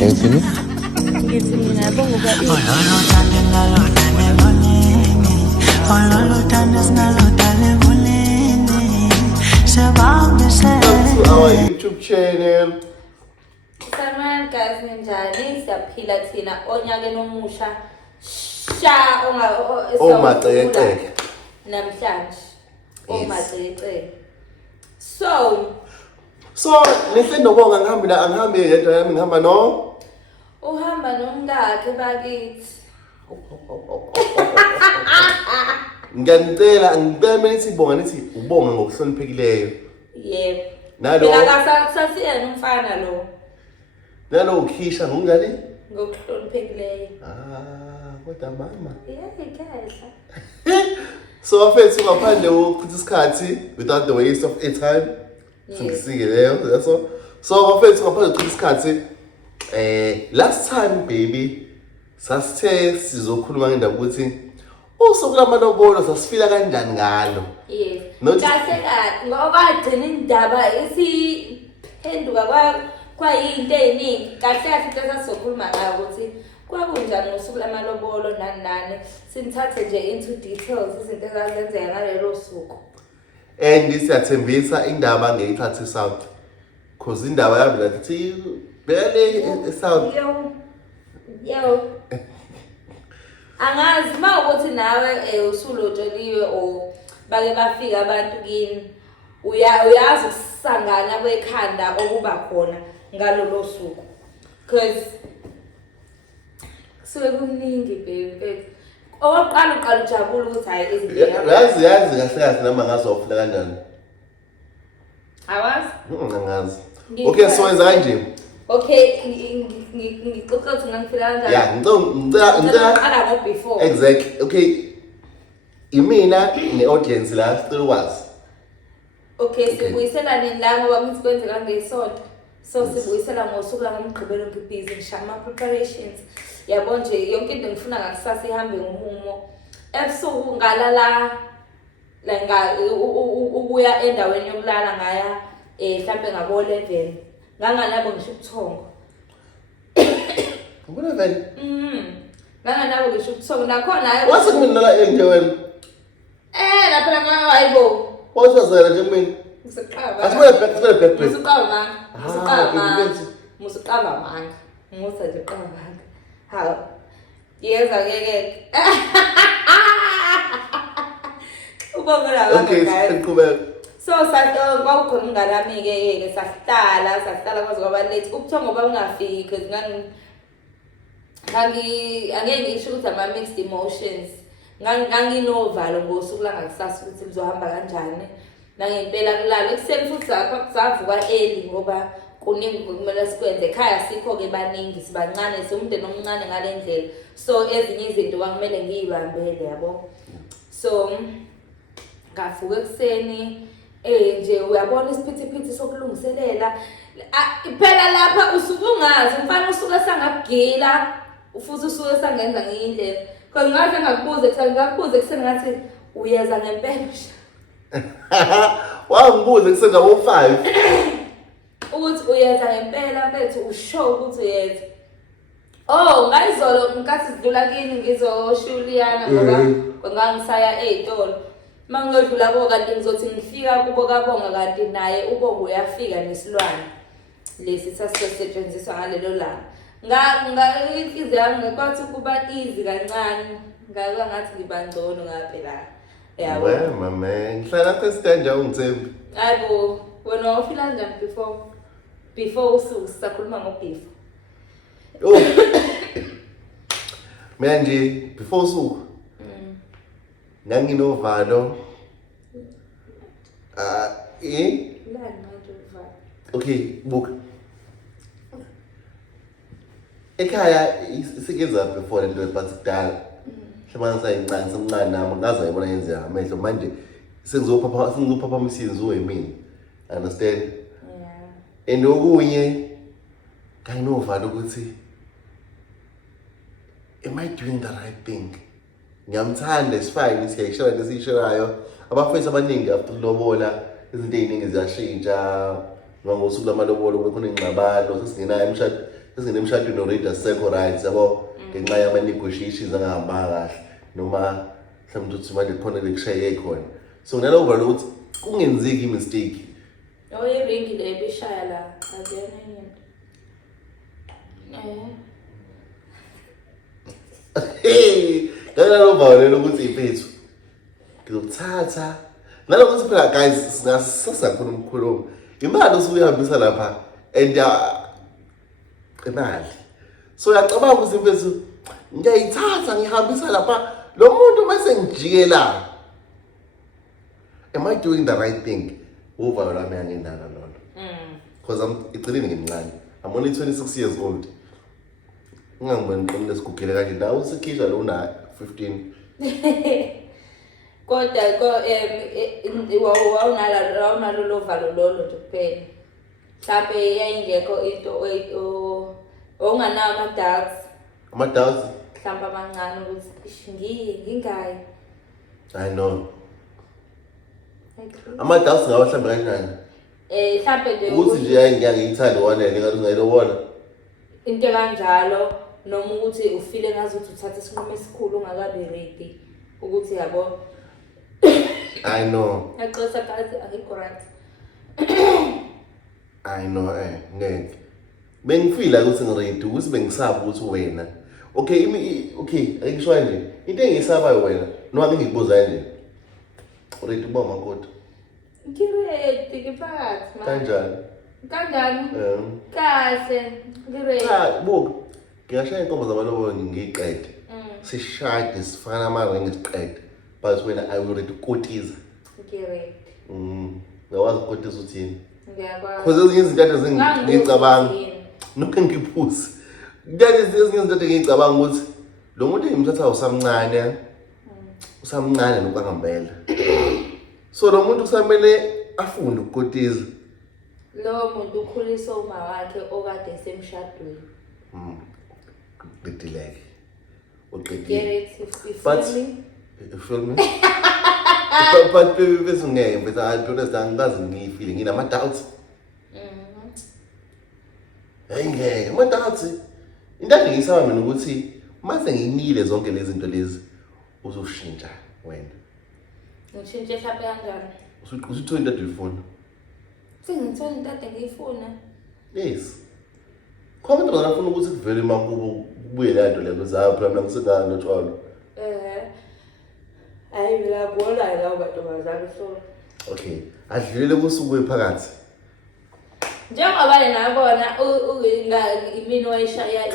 Engithini? Ngithi mina yabo ngoba To our YouTube channel. Salman guys ninjani siyaphila thina onyakeni omusha sha Omacece. namhlanje Yes. omacece so Nihle nobonga angihambi yedwa yami ngihamba no. uhamba nomkakhe bakithi Ngicela mina sibonga nithi ubonga ngokuhloniphekileyo. yebo Nalo phela kasasiyena umfana lo ukhisha ngungani? ngokuhloniphekileyo Kodwa mama. kahle So afethu ngaphandle ukuchitha isikhathi without the waste of airtime. Singisike leyo yaso. So afethu ngaphandle ukuchitha isikhathi last time baby sasithe sizokhuluma ngendaba ukuthi usuku lamalobolo sasifila kanjani ngalo. yes Not- kahle ngoba agcina indaba esiphenduka kwayinto eziningi kahle into esasizokhuluma ngayo ukuthi kwakunjani ngosuku lamalobolo nani sinithathe nje into details izinto ezazenzeka ngalelo suku And siyathembisa indaba ngeyithathe South. Cause indaba yavela ukuthi vele eSouth. yo angazi mawukuthi nawe usulotsheliwe o bake bafika abantu kini uyazi ukusangana kwekhanda okuba khona ngalolo suku because suke kuningi baby oqala ujabula ukuthi hayi izinto Yazi kahle noma ngazofuna kanjani. awazi Angazi. Okay, so wenza kanje. okay ngixoxa ukuthi ngangifila kanjani Yeah, ngicela qala ngo before exactly. Okay. Imina ne-audience la still was. okay sibuyiselane la ngoba ngithi kwenzeka ngesonto so sibuyisela ngosuku langomgqibelo ngibhizi ngishaya ama-preparations yabo nje yonke into ngifuna ngakusasa ihambe ngomumo ebusuku ngalala ukuya endaweni yokulala ngaya mhlampe ngabo-11 nganganabo ngisho ubuthongo Ubona vele. nganganabo ngisho ubuthongo nakhona Wase kumina la enje wena. lapha hayibo Wasazela nje mina. Musiqaba. Asibele back. Musiqaba manga. Musiqaba manga. baby. Musiqaba manga. Musa nje qaba manga. Hawu. Yeza ke. Ubongela Okay, guys. siqhubeka. So sathi kwawukhona umngalami ke sahlala kwaze kwaba late. Ubuthongo babungafiki because angeke ngisho ukuthi ama mixed emotions. Nganginovalo ngosuku langakusasa ukuthi lizohamba kanjani. Nangempela kulala ekuseni futhi lapha savuka early ngoba kuningi kumele sikwenze ekhaya sikho ke baningi sibancane somndeni omncane ngalendlela so ezinye izinto kwakumele ngiyibambele yabo so ngavuka ekuseni nje uyabona isiphithiphithi sokulungiselela phela lapha usuke ungazi mfana usuke sangabugila ufuthi usuke sangenza ngiyindlela because ngathi ngakubuza ekuseni ngathi uyeza ngempela Wangibuza kusenza ngo5. ukuthi uyeza ngempela mfethu ushow ukuthi uyeza ngayizolo ngikathi sidlula kini ngizoshuliana ngoba ngangisaya ezitolo mangiyodlula bo kanti ngizothi ngifika kubo kabonga kanti naye ubongo uyafika nesilwane lesi sasisetshenziswa ngalelo langa inhliziyo yami ngekwathi kuba easy kancane ngathi ngibangcono ngaphela yabo Well, my man. Ngihlala kwesikanje ungithembi. hayibo wena wafila kanjani before usuku sisakhuluma ngobefore Oh. Mina nje before usuku. Nganginovalo. lani manje uvala Okay, buka. Ekhaya isikeza before lento ephansi kudala. Hlabana sayincane semncane nami ngaze ngibona yenzeka amehlo manje sengizophapha umsizi uyimina. Understand? yeah Enokunye kayinovalo ukuthi am I doing the right thing? Ngiyamthanda isifine siyayishela lesishelayo. Abafowethu abaningi after lobola izinto eziningi ziyashintsha. Ngosuku lamalobolo kukhona ingxabano sesingenayo ezinemshadweni already asekho right yabo ngenxa yama-negotiations angahambanga kahle noma mhlawumbe ukuthi manje khona lekushaye khona so nalo overall ukuthi kungenzeki i-mistake iringi le bishaya la akuyona into ngalalo overall ukuthi iphethu ngizokuthatha nalokuthi phela guys singasakhona umkhulumo imali usuyihambisa lapha and imali so uyacabanga ukuthi mfethu ngiyayithatha ngihambisa lapha lo muntu mase ngijikela am I doing the right thing uvalo lami angendala lolo because igcinile ngimncane I'm only 26 years old ngangibona ukuthi lesigugile kanje la usikhishwa lo una 15 kodwa awunalo lovalo lolo nje kuphela mhlawumbe yayingekho into onganawo ama-doubts mhlawumbe amancane ukuthi ngingayi I know ama-doubts ngawa mhlawumbe kanjani mhlawumbe nje ukuthi nje ngiyangiyithanda wanele ngathi ungayilobona into kanjalo noma ukuthi ufile ngazi ukuthi uthatha isinqumo esikhulu ungakabi ready ukuthi yabo I know Yaxosa kazi akekho right. I know ngeke bengifila ukuthi ngiready ukuthi bengisaba ukuthi wena okay ayikishwa nje into engisabayo wena noma ngikubuza nje ready uba makoti Ngiredi kiphakathi kanjani kahle ngiredi buka ngiyashaya inkomo zamalobolo ngiyiqede sishade sifana amaringi siqede but wena I already kotiza ngiredi ngawazi ukotiza uthini ngiyakwazi because ezinye izinto ngicabanga nokho ngiphusi ezinye izinto ngicabanga ukuthi lo muntu engimthatha usamncane nokangambela so lo muntu kusamele afunde ukukotiza lo muntu ukhulisa uma wakhe okade esemshadweni Bedileke. But you feel me? But bese ngeke mfethu I don't understand ngazi ngifile nginama doubts. Ngeke ama doubts. Into engiyisaba mina ukuthi mase nginile zonke lezi zinto lezi uzoshintsha wena. Ngitshintshe mhlawumbe kanjani? Usithola into uyifuna. Sengithola into engiyifuna. Yes. Khona ngifuna ukuthi kuvele makubo kubuye la nto leyo zayo phela mina ngisengana notshwalo. Hayi mina ngibona la bantomazana so. Okay, adlulele kusuku ephakathi. Njengoba nabona imini wayishaya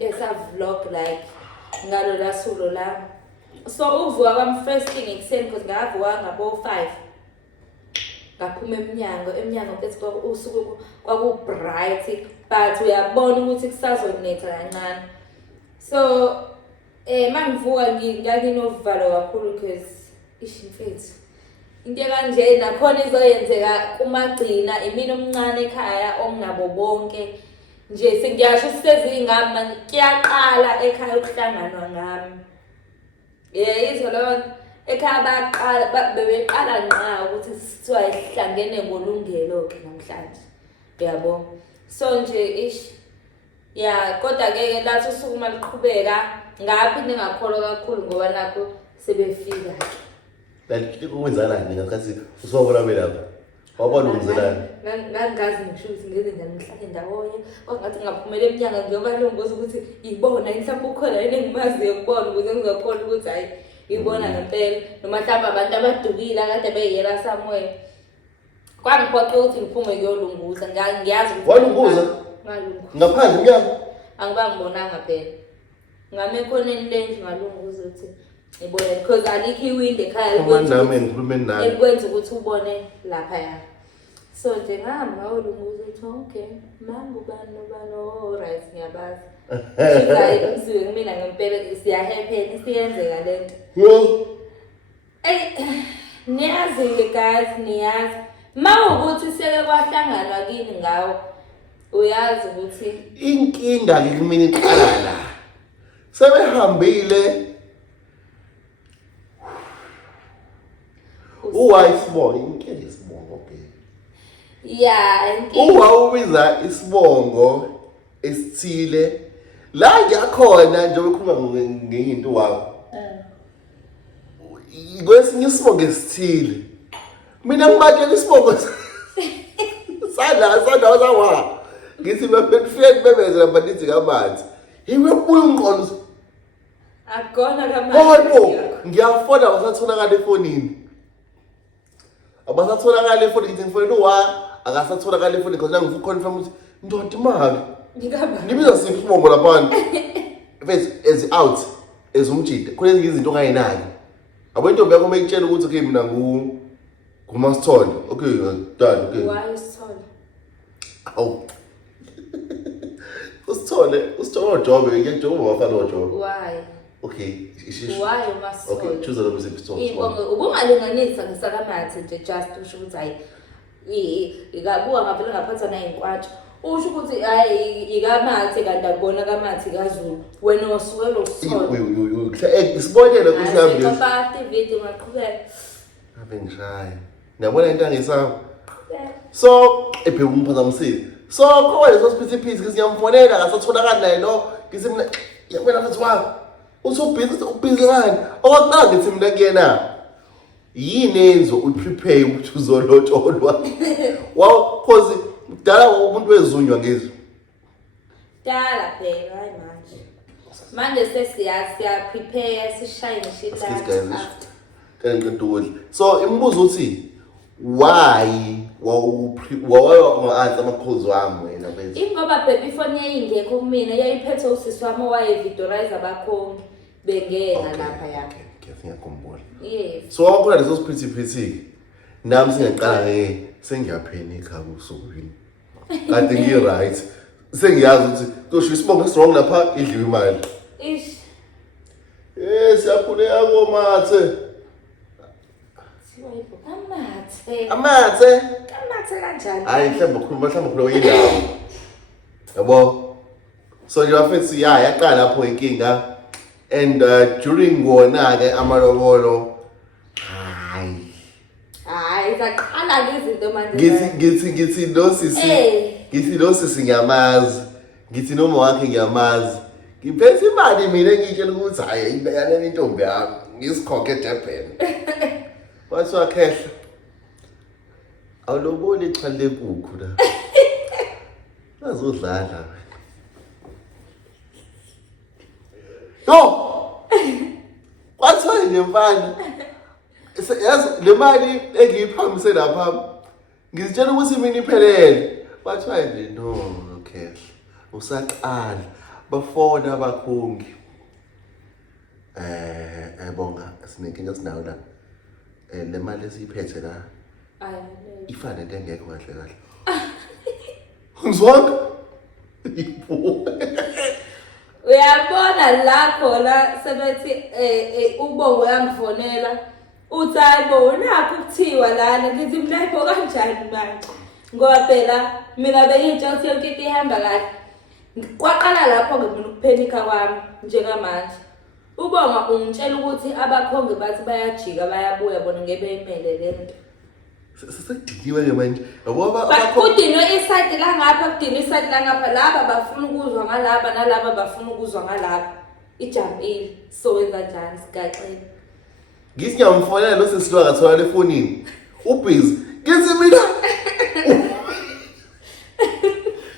esa vlog like ngalo la sulo la. So uvuka kwami first thing ekuseni because ngavuka ngabo 5. Ngaphuma eminyango bese usuku kwaku bright but uyabona ukuthi kusazonetha kancane. So mangivuka nginovalo kakhulu because ishimfethu into kanje nakhona izoyenzeka kumagcina imini omncane ekhaya onginabo bonke nje sengiyasho sisezingami manje kuyaqala ekhaya ukuhlanganwa ngami izolo ekhaya bebeqala nqa ukuthi sithiwa ihlangene ngolungelo ke namhlanje yabo so nje kodwa ke lathi usuku maliqhubeka ngaphinde ngakholwa kakhulu ngoba nakho sebefika Like ukwenzalani ngathi usobona belapha wabona umzelani ngangazi ngisho ukuthi ngeze ngihlale ndawonye kwangathi ngaphumela eminyaka ngiyobalongoza ukuthi ibona mhlawumbe ukhona yini engimaziyo kubona ukuze ngizokhona ukuthi hayi ibona ngempela noma mhlawumbe abantu abadukile kade beyela somewhere kwangiphoqa ukuthi ngiphume kuyolunguza ngiyazi ukuthi walunguza ngaphandle umnyango angibangibonanga phela ngame khoneni lenje ngalunguza ukuthi ibona because alikho iwindow ekhaya nami ngikhuluma nami ekwenza ukuthi ubone lapha ya so nje ngihamba ngawolunguza ukuthi okay manje ubani right ngiyabazi sizayi umsiwe mina ngempela siyahappen siyenzeka lento niyazi guys niyazi mawukuthi seke kwahlanganwa kini ngawo uyazi ukuthi inkinga ke kumina iqala la sebehambile uwayisibongo inkinga isibongo okay yeah uwawubiza isibongo esithile la ngiyakhona njengoba ukhuluma ngeyinto wakho kwesinye isibongo esithile mina ngibatshela isibongo sanda sawa ngithi befike kubemezela banithi kamanzi yiwe kubuya umqondo akona kamanzi ngiyafona abasatholakala efonini ngithi ngifonela uwa akasatholakala efonini because ngifuna confirm ukuthi ndoda imali ngibiza siphi isibongo lapha as out as umjida khona ezinye izinto ongayinayo abo intombi yakho mayitshela ukuthi okay mina nguMasithole okay done okay why Sithole aw usithole ujobe ngiyajoba wafana ujobe why okay why uMasithole okay choose the music store ubungalinganisa ngesakamathi nje just usho ukuthi hayi ikabuka ngaphela ngaphatha na inkwatsho usho ukuthi hayi ikamathi kanti akubona kamathi kaZulu wena osuke lo Sithole isibonelo kusihambi papa activity maqhubeka abe ngishaya ngiyabona into angisapho so ebhe umphazamisile so khona leso siphithiphithi ngiyamfonela ngasatholakala naye no ngithi mina yabona mfethu wami ubhizi ngani okwaqala ngithi mina kuyena yini enzo uprepare ukuthi uzolotsholwa wow cause dala umuntu wezunywa ngizwe dala phela hayi manje siya prepare sishayine shitla kanti so imibuzo uthi why wawa amakhozi wami wena bese ingoba baby phone yayingekho kumina yayiphethe usisi wami owayevidorize abakhongi bengena lapha yakhe ngiyakhumbula yes so wakhona leso siphithiphithi nami singaqala sengiyaphenika kusukwini kanti ngi-right sengiyazi ukuthi kusho isibongo esirong lapha idliwe imali ish siyakhuleka komathe amathe kanjani hayi mhlawumbe khuluma yindawo yabo so nje bafethu yaqala lapho inkinga and during wona-ke amalobolo hayi zaqala izinto manje ngithi lo sisi ngiyamazi ngithi noma wakhe ngiyamazi ngiphethe imali mina ngitshela ukuthi hayi yanele intombi yami ngisikhokhe eDurban wathi wakhehla awuloboni ixhwali lenkukhu la azodlala kwathiwa nje mfana yazi le mali engiyiphamise lapha ngizitshela ukuthi mina iphelele bathiwa nje no khehla usaqala bafona abakhongi bonga sinenkinga sinayo la le mali esiyiphethe la ifana into engekho kahle kahle ngizwaka uyabona lapho la sebethi ubongo yangifonela uthi hayibo nakho kuthiwa lana ngithi mina hayibo kanjani manje ngoba phela mina bengitsho ukuthi yonke into ihamba kahle kwaqala lapho-ke mina ukuphenika kwami njengamanje ubonga ungitshela ukuthi abakhongi bathi bayajika bayabuya bona ngebeyimele le nto sesedikiwe-ke manje kudinwe isayidi langapha kudinwe isayidi langapha laba bafuna ukuzwa ngalaba nalaba bafuna ukuzwa ngalaba ijambile so wenza njani sigaxele ngithi ngiyamfonela lo sesilowa ngathola efonini ubhizi ngithi mina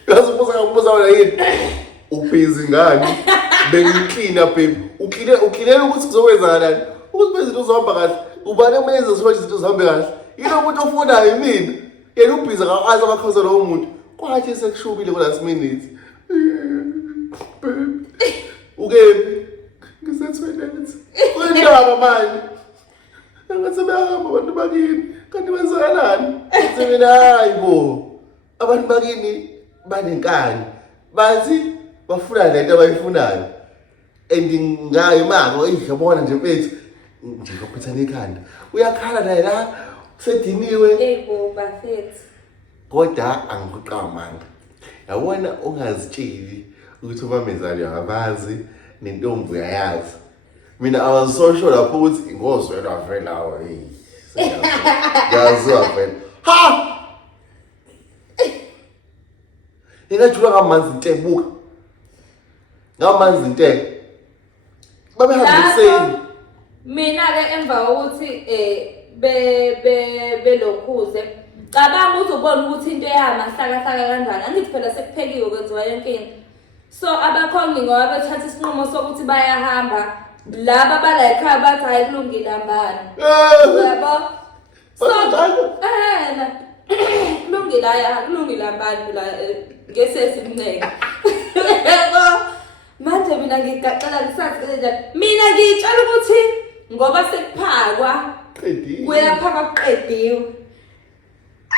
yazi ubuza wena yini ubhizi ngani bengiklina baby uklinela ukuthi kuzokwenzakala ukuthi bezinto uzohamba kahle ubani emenza ukuthi izinto zihambe kahle yilo umuntu ofunayo mina yena ubhizi akazi amakhoza lowo muntu kwathi sekushubile ku last minute ukephi ngisetoilet uyindaba manje angathi bayahamba abantu bakini kanti benzakalani mina hayibo abantu bakini banenkani bathi bafuna lento abayifunayo and ngayo imako idlabona nje mfethu nje kophathana ekhanda uyakhala naye la usediniwe bafethu kodwa angikuqamanga yabona ungazitsheli ukuthi ubamezali akabazi nentombi uyayazi mina I was so sure lapho ukuthi ngozwela vela hey yazwa vela ha ingajula kamanzi ntebuka Ngamanzi into babehambiseni. Mina-ke emva kokuthi belokhuze cabanga uzobona ukuthi into hlaka kanjani. Angithi phela sekuphekiwe kwenziwa yonke into. So abakhongi ngoba bethatha isinqumo sokuthi bayahamba laba bala ekhaya bathi hayi kulungile hambani. Yabo. So kulungile hambani la ngesesimneke. Yebo. Manje mina ngigaqela ngisathi kanjani. Mina ngitshela ukuthi ngoba sekuphakwa kuyaphakwa kuqediwe.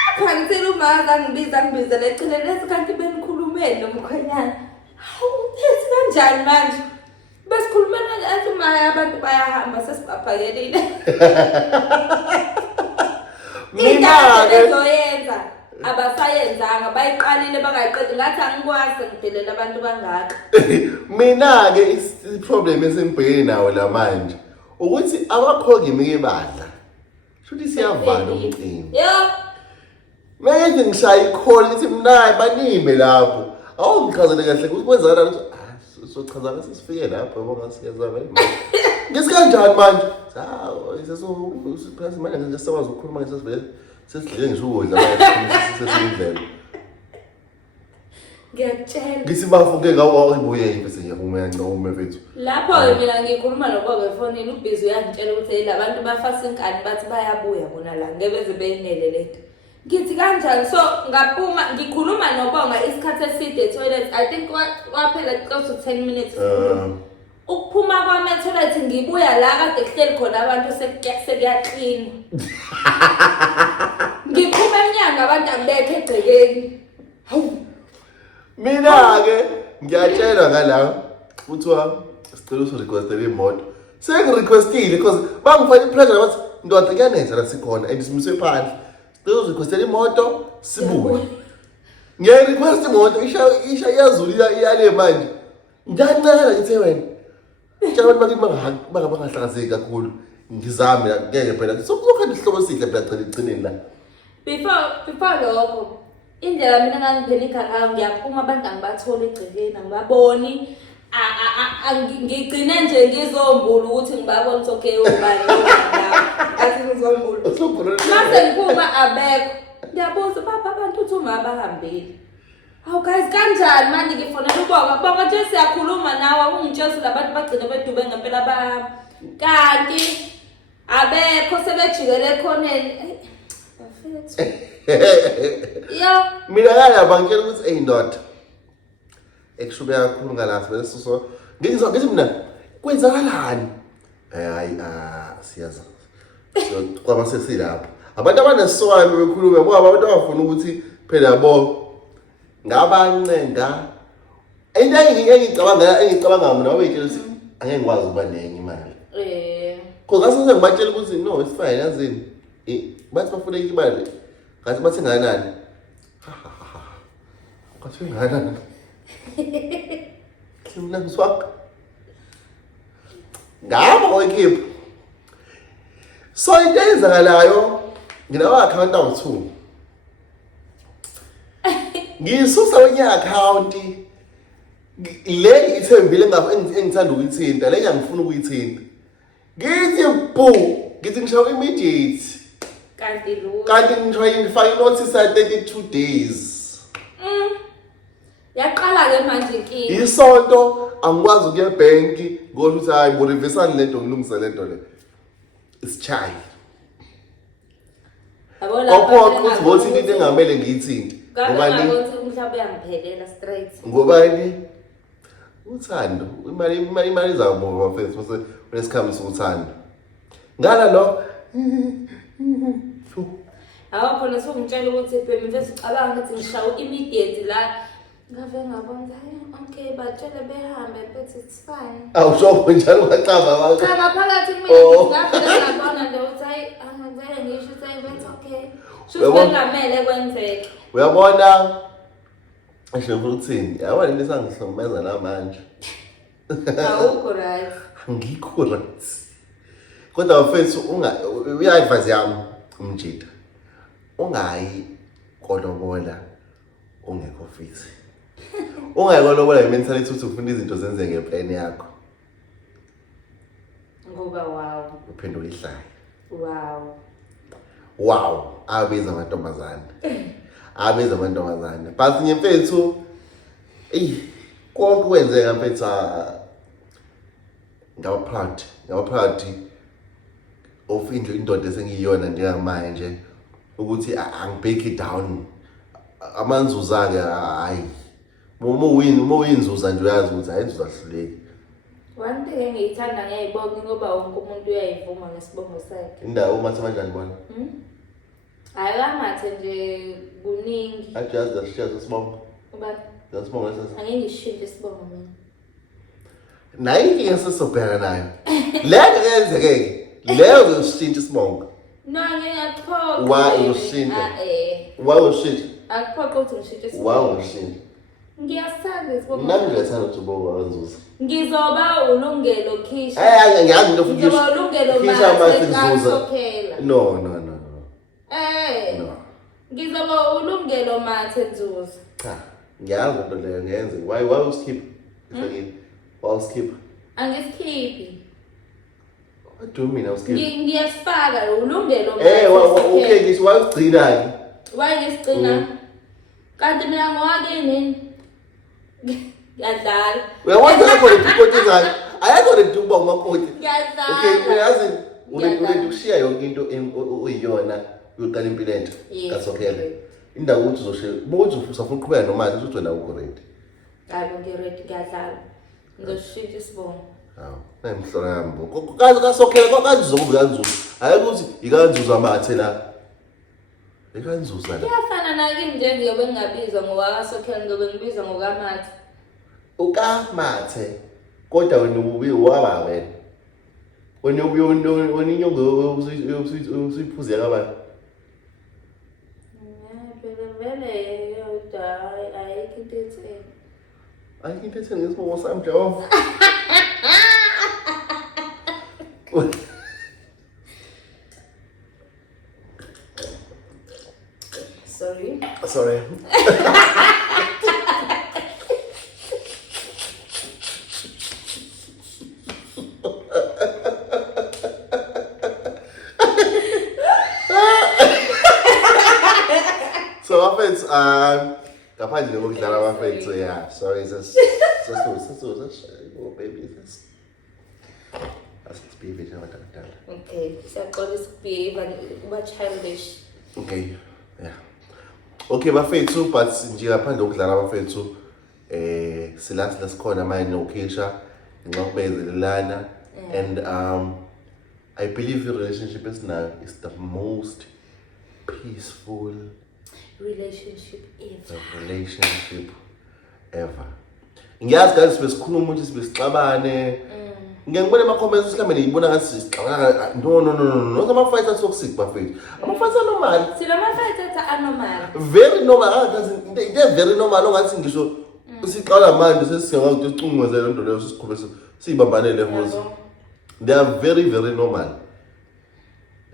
Apha ngithela umaza ngibiza leceleni lesikanti benikhulumeni nomkhwenyana. Hawu ethi kanjani manje? Besikhulumela nje athi maya abantu bayahamba sesibabhakelile. Mina-ke lezoyenza abasayenzanga bayiqalile bangayiqedi ngathi angikwazi ngidelela abantu bangaka. Mina-ke i-problem esengibhekene nawo la manje ukuthi abakhongi mike badla. Shuthi siyavala umcimbi. Manje ngishaya ikholi ukuthi mnayi banime lapho. Awungichazele kahle ukuthi kwenzakala ukuthi sochaza ngase sifike lapho yabo ngasiyazama. Ngisekanjani manje? Hawu sesiphasi manje nje sakwazi ukukhuluma ngesivele sesidlile ngisho ukudla manje sesindlela. Ngiyakutshela. Ngisibafuke ngawo ibuye bese ngiyakuma yancoma mfethu. Lapho mina ngikhuluma nogogo efonini ubhizi uyangitshela ukuthi labantu bafasa inkani bathi bayabuya bona la ngebeze beyinele lethu. Ngithi kanjani so ngaphuma ngikhuluma nobonga isikhathi eside toilet I think kwaphela close to 10 minutes. Ukuphuma kwami toilet ngibuya la kade kuhleli khona abantu sekuyaqina. Ngiphuma eminyango abantu angibethe egcekeni. Hawu. Mina-ke ngiyatshela ngala kuthiwa sicela usirequestele imoto. Sengirequestile because bangifake ipressure bathi ndoda kuyanenza la sikhona and simiswe phandle. Sicela usirequestele imoto sibuye. Ngiyarequest imoto isha iyazulu iyale manje. Ngiyancela ngithe wena. Tshela abantu bakithi bangahlakazeki kakhulu. Ngizame ngeke phela sokuzokhanda ihlobo sihle phela igcineni la. Before lokho indlela mina ngangiphela ikhaya ngiyaphuma abantu angibathole egcekeni angibaboni ngigcine nje ngizombula ukuthi ngibabone ukuthi okay ubani athi ngizombula mase ngiphuma abekho ngiyabuza baba abantu uthi uma bahambile. Hawu guys kanjani manje ngifonela ubonga nje siyakhuluma nawe ungitshela labantu bagcine bedube ngempela bahamba kanti abekho sebejikele ekhoneni. Mina ngala bangitshela ukuthi eyindoda ekushube kakhulu ngalazi bese so ngithi mina kwenzakalani hayi siyaza so kwaba sesilapho abantu abanesiswami bekhuluma ngoba abantu abafuna ukuthi phela yabo ngabancenga engicabanga mina wabeyitshela ukuthi angeke ngikwazi ukuba nenye imali because ngase ngibatshela ukuthi no it's fine yazini bathi bafuna imali ngathi bathi nganani ngathi nganani mina ngiswaka ngaba oyikhipha so into eyenzakalayo nginawa account awu2 ngisusa kwenye account le ithembile engithanda ukuyithinta le ngiyangifuna ukuyithinta ngithi ngithi ngisho immediate kanti ngifake notice 32 days. Yaqala ke manje inkinga. Isonto angikwazi ukuya ebank ngokuthi hayi bolivesani lento ngilungise lento le. Isichayi. Yabo lapha ukuthi ngothi into engamele ngiyithinte. Ngoba ukuthi umhlaba uyangiphelela straight. Ngobani? Uthando. Imali izawubuka bafethu bese kunesikhathi sokuthanda. Ngala lo Awu khona sokungitshela ukuthi phela mfethu ucabanga ukuthi ngishawo immediate la ngave ngabona okay batshela behambe but it's fine. Awusho njalo ngacaba abantu. Cha ngaphakathi mina ngavela ngabona nje ukuthi hayi angivele ngisho ukuthi it's okay. Shuthi ngamele kwenzeke. Uyabona asho ukuthini yabona into esangihlomeza la manje. Awukho right. Ngikho right. Kodwa mfethu uya-advise yami umjida ungayi kolobola ungekho fit Ungayikolobola nge-mentality ukuthi ufuna izinto zenze ngeplan yakho. Ngoba wow. Uphenduka ihlaya. Wow. Abiza amantombazane. But nyemfethu konke kwenzeka mfethu ngaba proud of indoda esengiyona njengamanje ukuthi angibreak it down. Amanzuza ke hayi. Uma uyinzuza nje uyazi ukuthi ayinzuza hluleki. One thing engiyithanda ngiyayibonga ngoba wonke umuntu uyayivuma ngesibongo sakhe. Indawo umathe kanjani bona? Ayamathe nje kuningi. Ajazi dashiya sesibongo. Ubani? Dasibongo lesi. Angeke ngishintshe isibongo mina. Nayi inkinga sesobheka nayo. Lento kuyenzekeke. Leyo uzoshintsha isibongo. No, ngiyaphoqa. Why ushintsha? Why ushintsha? Akuphoqa ukuthi ngishintshe isibongo. Why ushintsha? Ngiyasithanda isibongo. Nami ngiyathanda ukuthi ubongo wanzuza. Ngizoba ulungelo Khisha. Ngiyazi into futhi Ngizoba ulungelo Khisha manje Zuza. kaSokhela. No. No. Ngizoba ulungelo Mathe Nzuza. Cha, ngiyazi into leyo ngenze. Why uskip? Why uskip? Angisikhiphi. What do you mean uskip? Ngiyasifaka ulungelo Okay, ngisho wasigcina. Why ngisigcina? Kanti mina ngowakini. Ngiyadlala. Uyakwazi akho lephoti zakhe. Ayakho lethi uba umakoti. Ngiyadlala. Okay, uyazi ulethe ukushiya yonke into uyiyona uyoqala impilo entsha kaSokhela. Indawo ukuthi uzoshiya, ukuthi ufuna ukuqhubeka nomali ukuthi wena ukho ready. Hayi ngiready ngiyadlala. Ngizoshintsha isibongo. Emhlola yami. kaSokhela kaZuza kanzuza. Hayi ukuthi ikanzuza Mathe la. Ikanzuza la. Kuyafana nakini nje ngiyobe ngingabizwa ngowakaSokhela ngiyobe ngibizwa ngokaMathe. UkaMathe kodwa wena waba wena. Wena inyongo usuyiphuze kabani? Vele yodwa ayikho into etheni. Ayikho into etheni ngesibongo sami Jehova. Sorry. So abafethu ngaphandle kokudlala abafethu sorry baby asibehave njengabatala. Okay, siyaxolisa ukubehave kuba childish. Okay bafethu but nje ngaphandle kokudlala abafethu silasi lesikhona manje noKhisha ngixoxezelelana and I believe the relationship esinayo is the most peaceful relationship ever. Ngiyazi guys besikhuluma ukuthi sibesixabane. Ngiyangibona ama-comments mhlambe niyibona ngathi sixabana. No. Ama-fights are toxic bafethu. Ama-fights are normal. Sinama-fights anormal. Very normal. Into very normal ongathi ngisho siqala manje sesingakathi sicungezele lento leyo sisikhuluma siyibambanele futhi. They are very normal.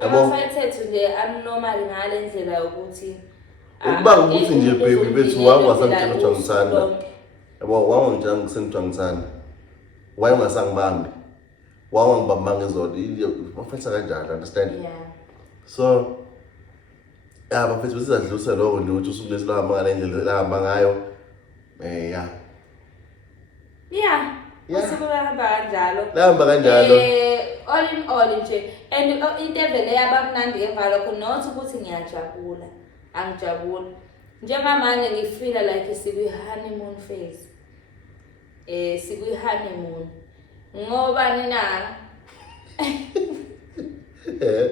Ama-fights ethu nje anormal ngale ndlela yokuthi ukuba ukuthi nje baby bethu wangasamtshela ukuthi angithanda. Yabo wangitshela ngisengithiwa ngithanda. Wayengasangibambi. Wangibamba ngezolo. Mafetha kanjalo, understand? So bafethu sizadlulisa lokho nje ukuthi usuku lesilahamba ngale ndlela lahamba ngayo. Usuku lahamba kanjalo. Lahamba kanjalo. All in all nje and into evele yabamnandi emva lokho not ukuthi ngiyajabula. Angijabula. Njengamanje ngifila like sikwi honeymoon phase. Sikwi honeymoon. Ngoba nina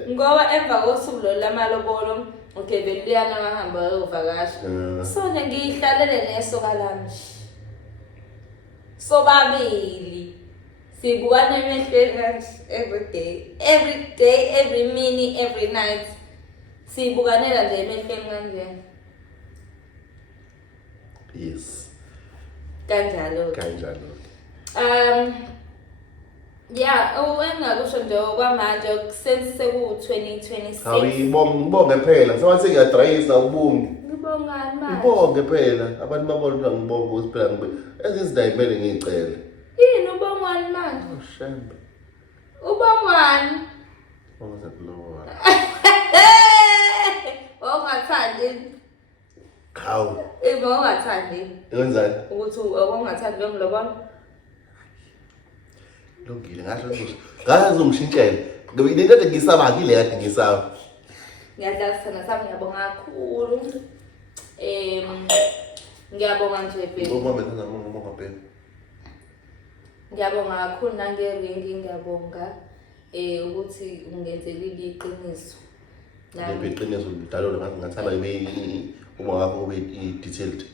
ngoba emva kosuku lamalobolo okay beliyana ngahamba ayovakasha. So nje ngihlalele nesoka lami. Sobabili. Sibukana emehlweni every day, every minute, every night. Sibukanela nje emehlweni kanjani. Yes. Kanjalo. engingakusho nje okwamanje seku-2026. Ngibonge phela. Sewathi ngiyadrayisa ubungi. Ngibongani manje? Ngibonge phela. Abantu babona ukuthi ngibonge ukuthi phela ezizidayimele ngiyicela. Yini ubongwani manje? Shembe. Ubongwani? Ongazakulowa. Ongathandi. Hawu. Ongathandi. Yenzani? Ukuthi ongathandi lo mlobolo? Lungile ngasho nje. Ngaze ungishintshele. Into kade ngisaba kile kade ngisaba. Ngiyadlala sami ngiyabonga kakhulu. Ngiyabonga nje phela. Ngibonga benzani ngibonga phela. Ngiyabonga kakhulu nangeringi ngiyabonga ukuthi ungenzele iqiniso. Ngibe iqiniso ngidalole ngathanda uma wakho ube detailed.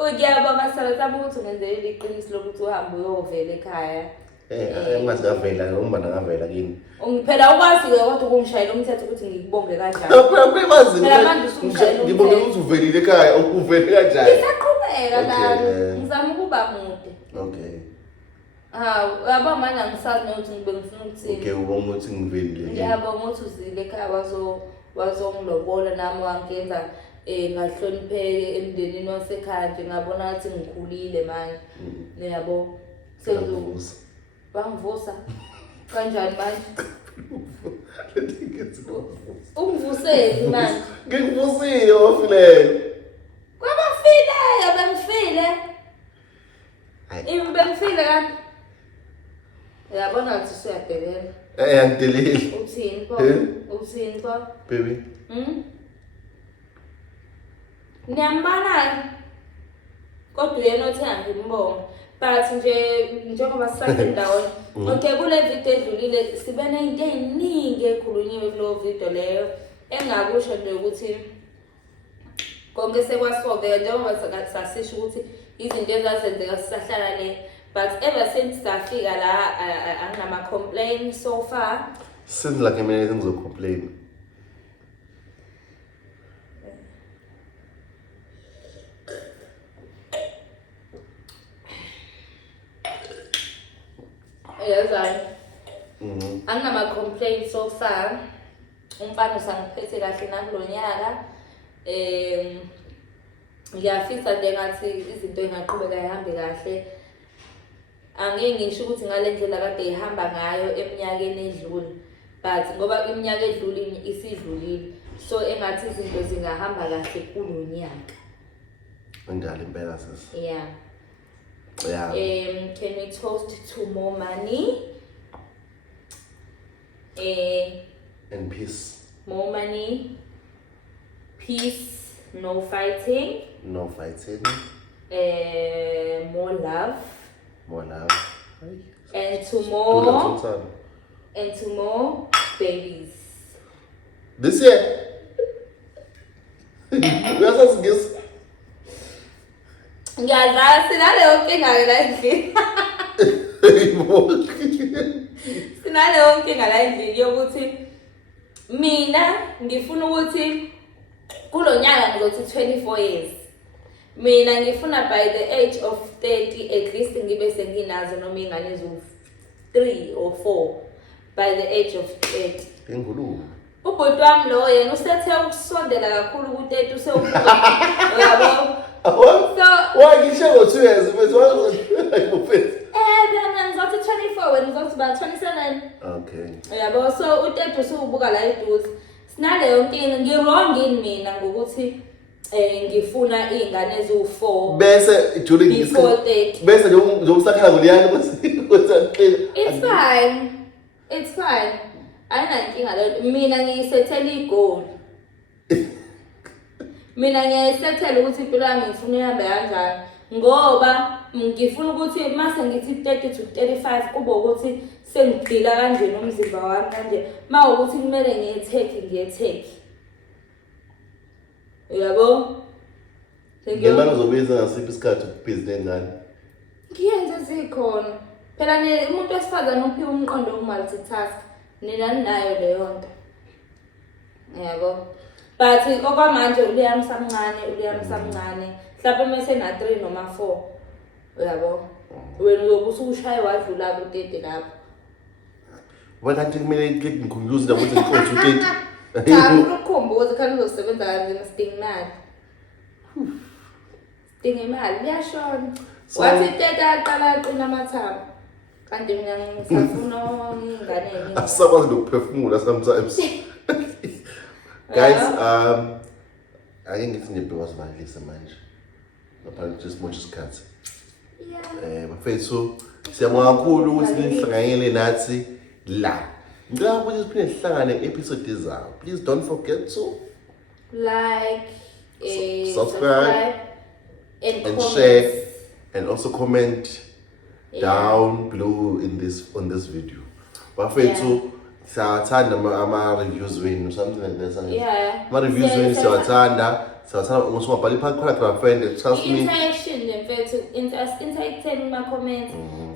Ngiyabonga sala sami ukuthi ungenzele iqiniso lokuthi uhambe uyovela ekhaya. Engathi ngavela noma ngavela kini. Phela ukwazi-ke kodwa ukungishayela umthetho ukuthi ngikubonge kanjani. Phela manje ngibonge ukuthi uvelile ekhaya, uvele kanjani? Ngisaqhubeka lana. Ngizama ukuba mude. Okay. Uyabona manje angisazi nokuthi ngibe ngifuna ukuthini. Okay, ubonga ukuthi ngivelile. Ngiyabonga ukuthi uzile ekhaya wazongilobola nami wangenza ngahlonipheke emndenini wasekhaya nje ngabona ukuthi ngikhulile manje. Yabo. Sengizovusa. Bangivusa kanjani manje? Ungivuseli manje. Ngikuvusile wafilele. Kwabafile, bengifile. Bengifile kanti. Uyabona ukuthi usuyadelela. Angideleli. Uthini pho? Uthini pho? Baby. Niyambana. Kodwa yena othi angimbonga. But njengoba sisasendaweni okay kule video edlulile sibe nezinto eziningi ekhulunyiwe kulo video leyo engakusho nje ukuthi konke sekwasolve njengoba sasisho ukuthi izinto ezazenzeka sisahlala le but ever since safika la anginama complaints so far since like mina ngizocomplain. Yazani. Anginama complaints so far. Umfana usangiphethe kahle nakulonyaka. Ngiyafisa nje ngathi izinto engaqhubeka ihambe kahle. Angeke ngisho ukuthi ngale ndlela kade ihamba ngayo eminyakeni edlule. But ngoba iminyaka edlule isidlulile. So engathi izinto zingahamba kahle kulonyaka. Anjalo impela sisi. Yeah. Yeah. Can we toast to more money? And peace. More money, peace, no fighting. No fighting. More love. More love. And to more babies. This year. We are supposed to guess. Ngiyadlala sinaleyo nkinga la endlini. Sinaleyo nkinga la endlini yokuthi mina ngifuna ukuthi kulonyaka ngizothi 24 years. Mina ngifuna by the age of 30 at least ngibe senginazo noma ingane ezo 3 or 4 by the age of 30. Engululo. Ubhuti wami lo yena usethe ukusondela kakhulu ku30 usewubuka. Uyabo? Why you show 2 years? But what? Then ngizothi 24 wena ngizothi ba 27. Okay. Uyabo so u30 usubuka la eduze. Sinaleyo nkinga ngirongini mina ngokuthi ngifuna izingane ezu4 bese during before 30. Bese nje usakhala ngoliyani It's fine. It's fine. Ayinankinga lo mina ngiyisethela igoal. Mina ngiyisethela ukuthi impilo yami ngifuna ihambe kanjani ngoba ngifuna ukuthi mase ngithi 30 to 35 kube ukuthi sengidila kanje nomzimba wami kanje mawukuthi kumele ngiyetheke. Uyabo? Ngempela uzobiza ngasiphi isikhathi ukubhizi nengane? Ngiyenze zikhona. Phela umuntu wesifazane uphiwe umqondo wokumultitask. Nina ninayo leyo nto. Yabo. But okwamanje uliyami samncane. Mhlawumbe mase na 3 noma 4. uyabo wena uyobe usushaya wadlula ku-30 lapho Kanti kumele ngikhumbuze nabo ukuthi ngiqothe u-30. cha ukukhumbuza khani uzosebenza kanzima sidinga imali sidinga imali liyashona wathi 30 aqala aqina amathambo kanti mina ngisafuna ingane yami Asakwazi nokuphefumula sometimes. Guys, ake ngithi nje bewasivalisa manje. Ngaphandle just much isikhathi. Bafethu siyabonga kakhulu ukuthi nihlanganyele nathi la. Ngicela ukuthi siphinde sihlangane episode ezayo. Please don't forget to like subscribe and and comment. share and also comment down below on this video. Bafethu siyathanda ama-reviews wenu something like that. Yeah. Ama-reviews wenu siyawathanda ukuthi ungabhali paragraph and trust me. Interaction mfethu interact kuma-comments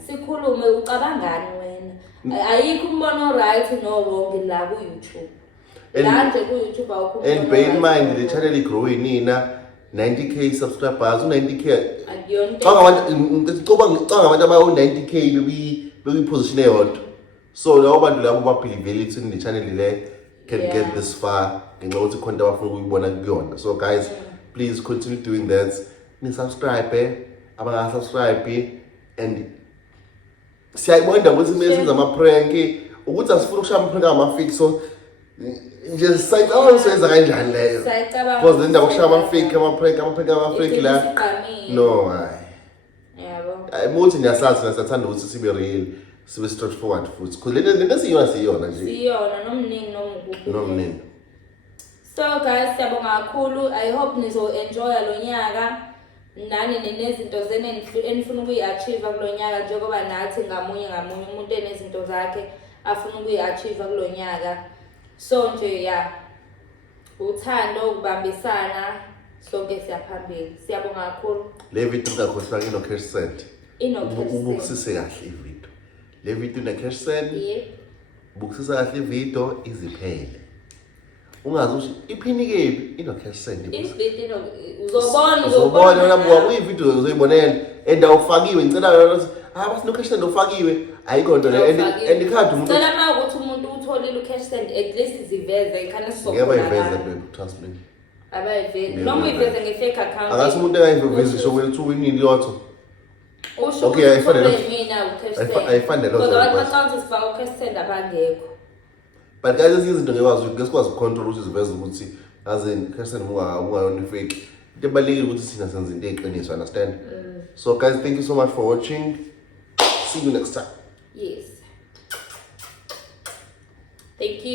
sikhulume ucabangani wena ayikho umbono right no wrong la ku-YouTube la nje ku-YouTube awukho And bear in mind the channel is growing nina 90k subscribers 90k ngicabanga abantu abawu-90k bekuyiposition eyodwa so labo bantu labo babhilivele ekutheni le channel le can get this far ngenxa yokuthi khona into abafuna ukuyibona kuyona. So guys, please continue doing that. Ni-subscribe abangasubscribe and siyayibona ukuthi kumele senze ama-prank ukuthi asifuna ukushaya ama-prank ama-fake so nje sayicabanga siyenza kanjani leyo because le ndaba ukushaya ama-prank ama-fake la no hayi muthi niyasazi siyathanda ukuthi sibe real sibe straightforward futhi because lento siyona nje siyona nomningi so guys siyabonga kakhulu I hope nizo-enjoya lo nyaka nani nezinto zenu enifuna ukuyi-achieve kulo nyaka njengoba nathi ngamunye umuntu enezinto zakhe afuna ukuyi-achieve kulo nyaka so nje ya uthando ukubambisana sonke siyaphambili siyabonga kakhulu. Le video ngakhohlwa ino-cash send Ino-cash send. ubukisise kahle ivideo le video ine-cash send ubukisisa kahle ivideo iziphele ungazi ukuthi iphini kephi ino-cash send uzobona nabo uyivideo uzoyibonela and awufakiwe ngicela basino-cash send ofakiwe ayikho nto le and ikhadi umuntu cela uma ukuthi umuntu utholile u-cash send at least ziveze khane ngiyaba yiveza babe trust me abayivezi noma uyiveze nge-fake account akathi umuntu engayivezi isho wena uthi winile lotho usho Okay, ayifane ukuthi mina u-cash send ayifane lotho because abantu accounts sifaka u-cash send abangekho but guys ezinye izinto ngesikwazi ukucontrol ukuthi ziveze ukuthi azini cash send ungayona fake into ebalulekile ukuthi thina senze into eqiniso understand. So guys, thank you so much for watching. See you next time. yes thank you.